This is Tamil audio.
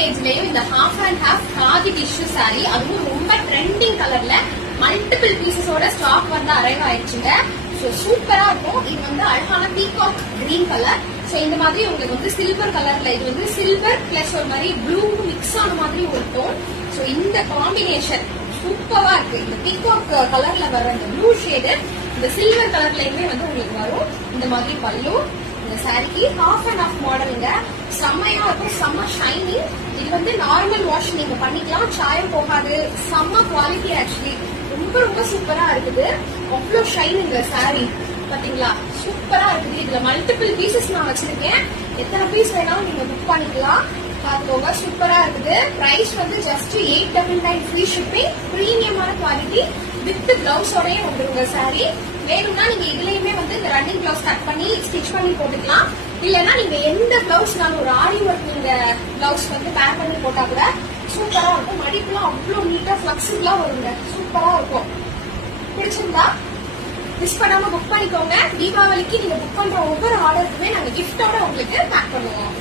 ரேஞ்ச்லயும் இந்த half and half khadi tissue sorry, அதுவும் ரொம்ப ட்ரெண்டிங் கலர்ல மல்டிபிள் பீசஸோட ஸ்டாக் வந்து அரைவ் ஆயிடுச்சுங்க. சூப்பரா இருக்கும். இது வந்து அழகான பீகாக் கிரீன் கலர். சோ இந்த மாதிரி உங்களுக்கு வந்து சில்வர் கலர்ல, இது வந்து சில்வர் பிளஸ் ஒரு மாதிரி ப்ளூ மிக்ஸ் ஆன மாதிரி ஒரு டோன். சோ இந்த காம்பினேஷன் சூப்பரா இருக்கு. இந்த பீகாக் கலர்ல வர இந்த ப்ளூ ஷேடு இந்த சில்வர் கலர்லயுமே வந்து உங்களுக்கு வரும். இந்த மாதிரி பல்லு, இந்த சாரிக்கு ஹாஃப் அண்ட் ஹாஃப் மாடலுங்க. செம்மையா இருக்கும், செம்ம ஷைனிங். இது வந்து நார்மல் வாஷ் நீங்க பண்ணிக்கலாம், சாயம் போகாது. செம்ம குவாலிட்டி ஆக்சுவலி ரொம்ப ரொம்ப சூப்பரா இருக்குது. அவ்வளவு ஷைன் இந்த சாரி பாத்தீங்களா, சூப்பரா இருக்குது. இதுல மல்டிபிள் பீசஸ் நான் வச்சிருக்கேன். எத்தனை பீஸ் வேணாலும் நீங்க புக் பண்ணிக்கலாம். பாத்துக்கோங்க, சூப்பரா இருக்குது. பிரைஸ் வந்து ஜஸ்ட் 899 ஃப்ரீ ஷிப்பிங். பிரீமியமான குவாலிட்டி வித் பிளவுஸோடய வந்துருங்க சாரி. வேணும்னா நீங்க இதுலயுமே வந்து இந்த ரன்னிங் பிளவுஸ் கட் பண்ணி ஸ்டிச் பண்ணி போட்டுக்கலாம். இல்லைன்னா நீங்க எந்த பிளவுஸ்னாலும் ஒரு ஆரி ஒர்க் நீங்க பிளவுஸ் வந்து பேர் பண்ணி போட்டா கூட சூப்பரா இருக்கும். மடிப்புலாம் அவ்வளவு நீட்டா பிளெக்சிபிளா வருங்க, சூப்பரா இருக்கும். பிடிச்சிருந்தா மிஸ் பண்ணாம புக் பண்ணிக்கோங்க. தீபாவளிக்கு நீங்க புக் பண்ற ஒவ்வொரு ஆர்டருக்குமே நாங்க கிஃப்டோட உங்களுக்கு பேக் பண்ணுவோம்.